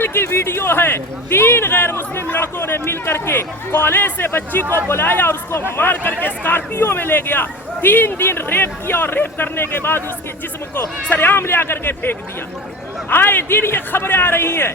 کل کی ویڈیو ہے، 3 غیر مسلم لڑکوں نے مل کر کے کالج سے بچی کو بلایا اور اس کو مار کر کے اسکارپیو میں لے گیا، 3 دن ریپ کیا اور ریپ کرنے کے بعد اس کے جسم کو سریعام لے کر کے پھینک دیا۔ آئے دن یہ خبریں آ رہی ہیں۔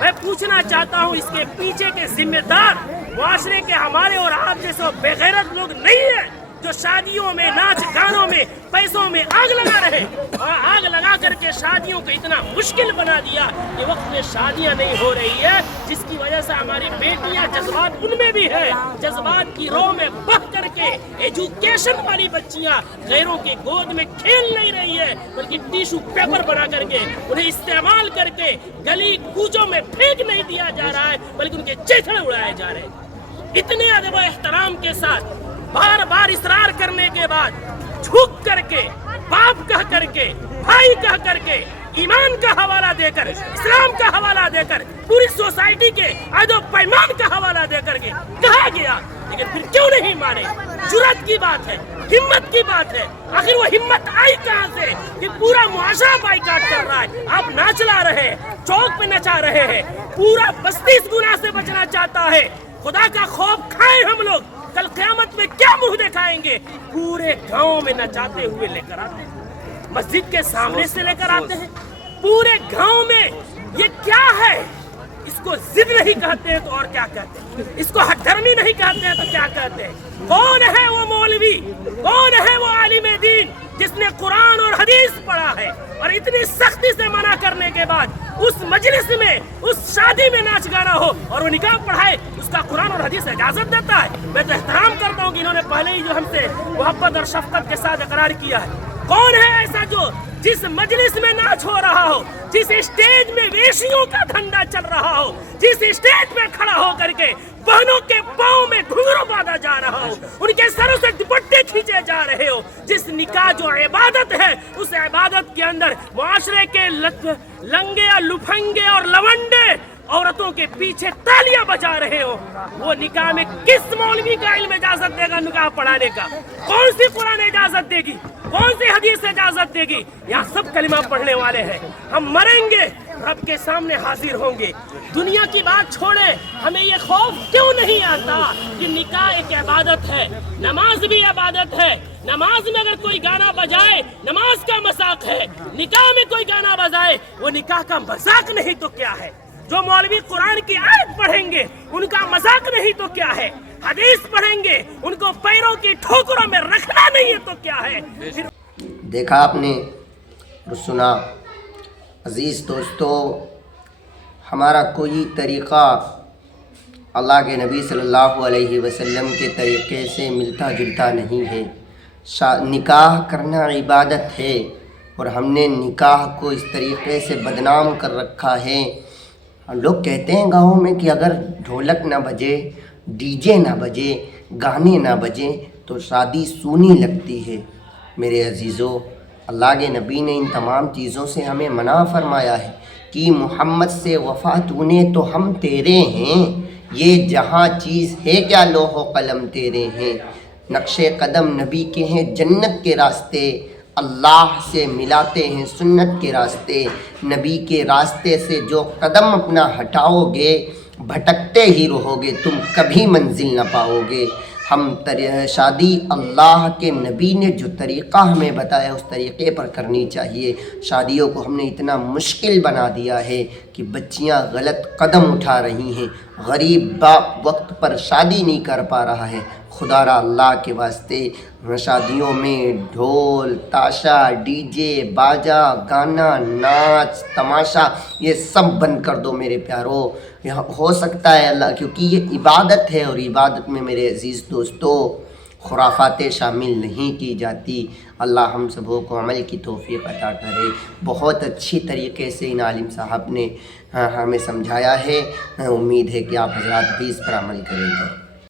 میں پوچھنا چاہتا ہوں اس کے پیچھے کے ذمہ دار معاشرے کے ہمارے اور آپ جیسے بے غیرت لوگ نہیں ہیں جو شادیوں میں ناچ گانوں میں پیسوں میں آگ لگا رہے اور آگ لگا کر کے شادیوں کو اتنا مشکل بنا دیا کہ وقت میں شادیاں نہیں ہو رہی ہے، جس کی وجہ سے ہماری بیٹیاں جذبات ان میں بھی ہے، جذبات کی رو میں بہ کر کے ایجوکیشن والی بچیاں غیروں کے گود میں کھیل نہیں رہی ہے بلکہ ٹیشو پیپر بنا کر کے انہیں استعمال کر کے گلی کوچوں میں پھینک نہیں دیا جا رہا ہے بلکہ ان کے چیتھڑے اڑائے جا رہے ہیں۔ اتنے ادب و احترام کے ساتھ بار بار اصرار کرنے کے بعد جھک کر کے باپ کہہ کر کے بھائی کہہ کر کے ایمان کا حوالہ دے کر اسلام کا حوالہ دے کر پوری سوسائٹی کے عہد و پیمان کا حوالہ دے کر کے کہا گیا، لیکن پھر کیوں نہیں مانے؟ جرأت کی بات ہے، ہمت کی بات ہے۔ آخر وہ ہمت آئی کہاں سے کہ پورا معاشرہ بائیکاٹ کر رہا ہے، آپ ناچ لا رہے ہیں، چوک پہ نچا رہے ہیں، پورا بستی اس گناہ سے بچنا چاہتا ہے۔ خدا کا خوف کھائیں ہم لوگ، کل قیامت میں کیا منہ دکھائیں گے؟ پورے گاؤں میں نچاتے ہوئے لے کر آتے ہیں، مسجد کے سامنے سے لے کر آتے ہیں، پورے گاؤں میں۔ یہ کیا ہے؟ اس کو ضد نہیں کہتے ہیں تو اور کیا کہتے ہیں؟ اس کو ہٹ دھرمی نہیں کہتے ہیں تو کیا کہتے ہیں؟ کون ہے وہ مولوی، کون ہے وہ عالم دین جس نے قرآن اور حدیث پڑھا ہے اور اتنی سختی سے منع کرنے کے بعد اس مجلس میں اس شادی میں ناچ گانا ہو اور وہ نکاح پڑھائے، اس کا قرآن اور حدیث اجازت دیتا ہے؟ میں تو احترام کرتا ہوں کہ انہوں نے پہلے ہی جو ہم سے محبت اور شفقت کے ساتھ اقرار کیا ہے۔ کون ہے ایسا جو جس مجلس میں ناچ ہو رہا ہو، جس اسٹیج میں ویشیوں کا دھندا چل رہا ہو، جس اسٹیج میں کھڑا ہو کر کے بہنوں کے پاؤں میں گھنگرو باندھا جا رہا ہو، ان کے سروں سے دوپٹے کھینچے جا رہے ہو، جس نکاح جو عبادت ہے اس عبادت کے اندر معاشرے کے لنگے لفنگے اور لونڈے عورتوں کے پیچھے تالیاں بجا رہے ہو، وہ نکاح میں کس مولوی کا علم اجازت دے گا نکاح پڑھانے کا؟ کون سی قرآن اجازت دے گی؟ کون سی حدیث اجازت دے گی؟ یہاں سب کلمہ پڑھنے والے ہیں، ہم مریں گے رب کے سامنے حاضر ہوں گے۔ دنیا کی بات چھوڑے، ہمیں یہ خوف کیوں نہیں آتا کہ نکاح ایک عبادت ہے، نماز بھی عبادت ہے، نماز میں اگر کوئی گانا بجائے نماز کا مذاق ہے، نکاح میں کوئی گانا بجائے وہ نکاح کا مذاق نہیں تو کیا ہے؟ جو مولوی قرآن کی آیت پڑھیں گے ان کا مذاق نہیں تو کیا ہے؟ حدیث پڑھیں گے ان کو پیروں کی ٹھوکروں میں رکھنا نہیں ہے تو کیا ہے؟ دیکھا آپ نے اور سنا۔ عزیز دوستو، ہمارا کوئی طریقہ اللہ کے نبی صلی اللہ علیہ وسلم کے طریقے سے ملتا جلتا نہیں ہے۔ نکاح کرنا عبادت ہے اور ہم نے نکاح کو اس طریقے سے بدنام کر رکھا ہے۔ لوگ کہتے ہیں گاؤں میں کہ اگر ڈھولک نہ بجے، ڈی جے نہ بجے، گانے نہ بجیں تو شادی سونی لگتی ہے۔ میرے عزیزو، اللہ کے نبی نے ان تمام چیزوں سے ہمیں منع فرمایا ہے کہ محمد سے وفا تو نے تو ہم تیرے ہیں، یہ جہاں چیز ہے کیا لوح و قلم تیرے ہیں، نقش قدم نبی کے ہیں جنت کے راستے، اللہ سے ملاتے ہیں سنت کے راستے، نبی کے راستے سے جو قدم اپنا ہٹاؤ گے بھٹکتے ہی رہو گے، تم کبھی منزل نہ پاؤ گے۔ ہم شادی اللہ کے نبی نے جو طریقہ ہمیں بتایا اس طریقے پر کرنی چاہیے۔ شادیوں کو ہم نے اتنا مشکل بنا دیا ہے کہ بچیاں غلط قدم اٹھا رہی ہیں، غریب باپ وقت پر شادی نہیں کر پا رہا ہے۔ خدا را اللہ کے واسطے شادیوں میں ڈھول تاشا ڈی جے باجا گانا ناچ تماشا یہ سب بند کر دو میرے پیارو۔ یہاں ہو سکتا ہے اللہ، کیونکہ یہ عبادت ہے اور عبادت میں میرے عزیز دوستو خرافاتیں شامل نہیں کی جاتی۔ اللہ ہم سبوں کو عمل کی توفیق عطا کرے۔ بہت اچھی طریقے سے ان عالم صاحب نے ہمیں سمجھایا ہے، امید ہے کہ آپ حضرات بھی اس پر عمل کریں گے۔